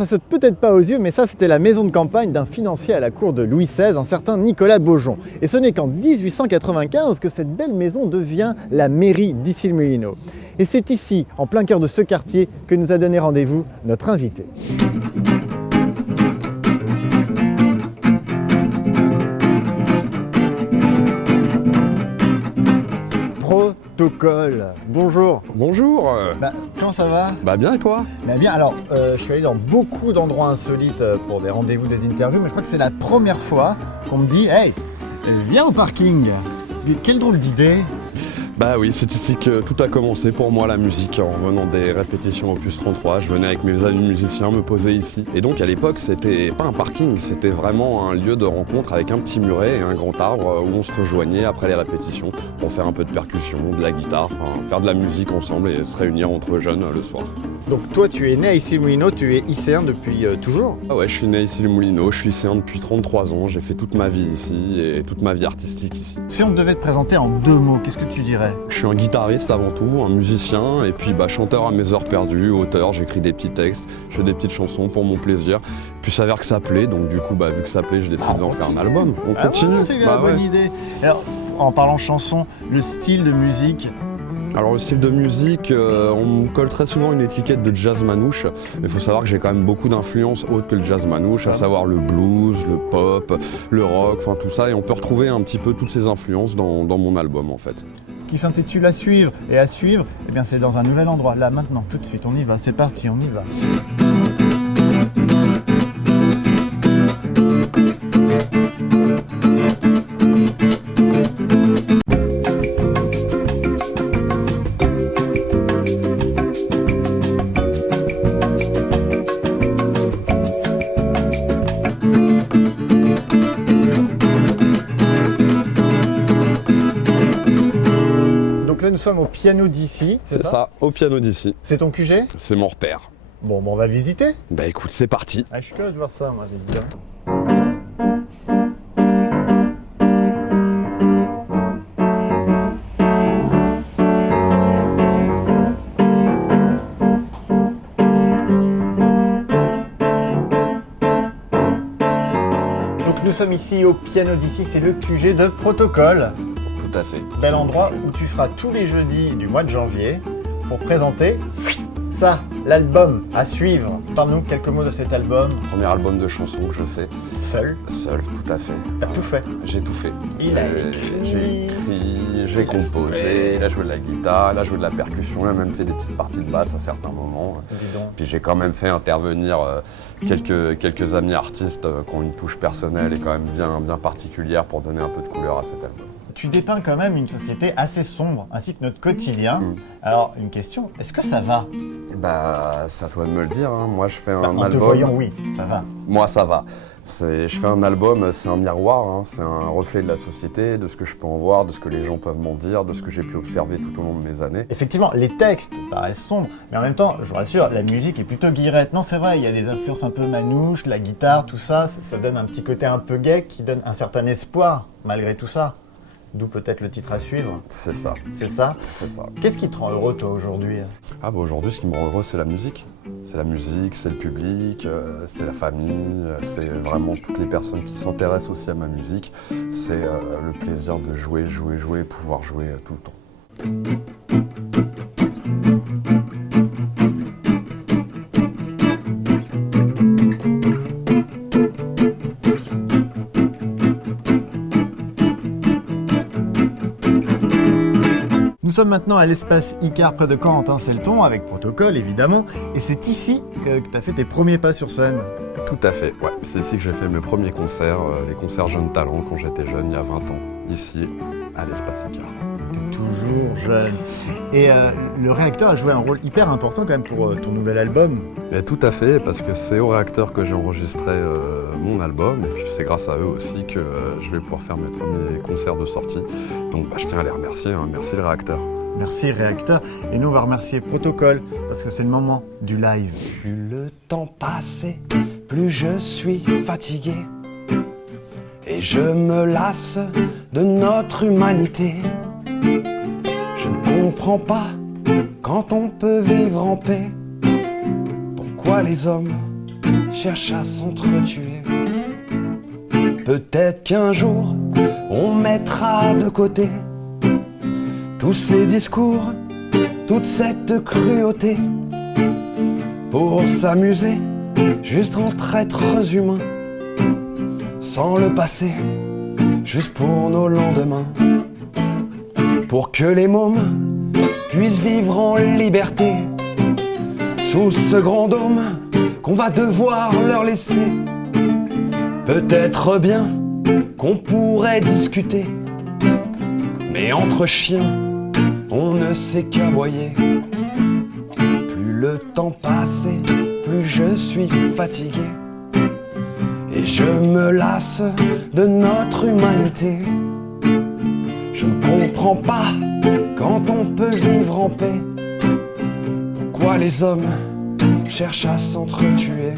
Ça saute peut-être pas aux yeux, mais ça c'était la maison de campagne d'un financier à la cour de Louis XVI, un certain Nicolas Beaujon. Et ce n'est qu'en 1895 que cette belle maison devient la mairie d'Issy-les-Moulineaux. Et c'est ici, en plein cœur de ce quartier, que nous a donné rendez-vous notre invité. Protocole. Bonjour. Bonjour. Comment ça va? Bien et toi? Bien, alors je suis allé dans beaucoup d'endroits insolites pour des rendez-vous, des interviews, mais je crois que c'est la première fois qu'on me dit « Hey, viens au parking !» Quelle drôle d'idée! Oui, c'est ici que tout a commencé pour moi, la musique. En revenant des répétitions Opus 33, je venais avec mes amis musiciens me poser ici. Et donc à l'époque, c'était pas un parking, c'était vraiment un lieu de rencontre avec un petit muret et un grand arbre où on se rejoignait après les répétitions pour faire un peu de percussion, de la guitare, faire de la musique ensemble et se réunir entre jeunes le soir. Donc toi, tu es né à Issy-les-Moulineaux, tu es icéen depuis toujours? Ah ouais, je suis né à Issy-les-Moulineaux, je suis icéen depuis 33 ans, j'ai fait toute ma vie ici et toute ma vie artistique ici. Si on devait te présenter en 2 mots, qu'est-ce que tu dirais? Je suis un guitariste avant tout, un musicien, et puis chanteur à mes heures perdues, auteur, j'écris des petits textes, je fais des petites chansons pour mon plaisir. Puis ça s'avère que ça plaît, donc du coup, vu que ça plaît, j'ai décidé d'en faire un album. On continue. Ouais, c'est une bonne idée. Alors, en parlant chanson, le style de musique? Alors le style de musique, on me colle très souvent une étiquette de jazz manouche, mais il faut savoir que j'ai quand même beaucoup d'influences autres que le jazz manouche, à savoir le blues, le pop, le rock, tout ça, et on peut retrouver un petit peu toutes ces influences dans mon album en fait. Qui s'intitule À suivre, et à suivre, c'est dans un nouvel endroit, là maintenant, tout de suite, on y va, c'est parti, on y va. Nous sommes au piano d'Issy, c'est ça, au piano d'Issy. C'est ton QG? C'est mon repère. Bon, on va visiter. Écoute, c'est parti. Je suis curieux de voir ça, moi, évidemment. Donc nous sommes ici au piano d'Issy, c'est le QG de Protocole. Tout à fait. Bel endroit où tu seras tous les jeudis du mois de janvier pour présenter ça, l'album à suivre. Parle-nous quelques mots de cet album. Premier album de chansons que je fais. Seul? Seul, tout à fait. T'as tout fait? J'ai tout fait. Il a écrit. J'ai écrit, j'ai composé, il a joué de la guitare, il a joué de la percussion, il a même fait des petites parties de basse à certains moments. Puis j'ai quand même fait intervenir quelques amis artistes qui ont une touche personnelle et quand même bien particulière pour donner un peu de couleur à cet album. Tu dépeins quand même une société assez sombre, ainsi que notre quotidien. Alors, une question, est-ce que ça va? C'est à toi de me le dire, hein. Moi je fais un album... En te voyant, oui, ça va. Moi ça va. Je fais un album, c'est un miroir, hein. C'est un reflet de la société, de ce que je peux en voir, de ce que les gens peuvent m'en dire, de ce que j'ai pu observer tout au long de mes années. Effectivement, les textes paraissent sombres, mais en même temps, je vous rassure, la musique est plutôt guillerette. Non, c'est vrai, il y a des influences un peu manouches, la guitare, tout ça, ça donne un petit côté un peu gay qui donne un certain espoir, malgré tout ça. D'où peut-être le titre à suivre. C'est ça. C'est ça? C'est ça. Qu'est-ce qui te rend heureux, toi, aujourd'hui? Aujourd'hui, ce qui me rend heureux, c'est la musique. C'est la musique, c'est le public, c'est la famille, c'est vraiment toutes les personnes qui s'intéressent aussi à ma musique. C'est le plaisir de jouer, et pouvoir jouer tout le temps. Nous sommes maintenant à l'espace Icare près de Carentin-Selton avec Protocole évidemment, et c'est ici que tu as fait tes premiers pas sur scène. Tout à fait, ouais. C'est ici que j'ai fait mes premiers concerts, les concerts Jeunes Talents quand j'étais jeune, il y a 20 ans, ici à l'espace Icare. T'es toujours jeune. Et le Réacteur a joué un rôle hyper important quand même pour ton nouvel album. Et tout à fait, parce que c'est au Réacteur que j'ai enregistré mon album, et puis c'est grâce à eux aussi que je vais pouvoir faire mes premiers concerts de sortie. Donc je tiens à les remercier, hein. Merci le Réacteur. Merci Réacteur, et nous on va remercier Protocole, parce que c'est le moment du live. Plus le temps passait, plus je suis fatigué, et je me lasse de notre humanité. Je ne comprends pas, quand on peut vivre en paix, pourquoi les hommes cherchent à s'entretuer. Peut-être qu'un jour, on mettra de côté tous ces discours, toute cette cruauté, pour s'amuser juste entre êtres humains, sans le passé, juste pour nos lendemains. Pour que les mômes puissent vivre en liberté, sous ce grand dôme qu'on va devoir leur laisser. Peut-être bien qu'on pourrait discuter, mais entre chiens, on ne sait qu'aboyer. Plus le temps passe, plus je suis fatigué, et je me lasse de notre humanité. Je ne comprends pas, quand on peut vivre en paix, pourquoi les hommes cherchent à s'entretuer.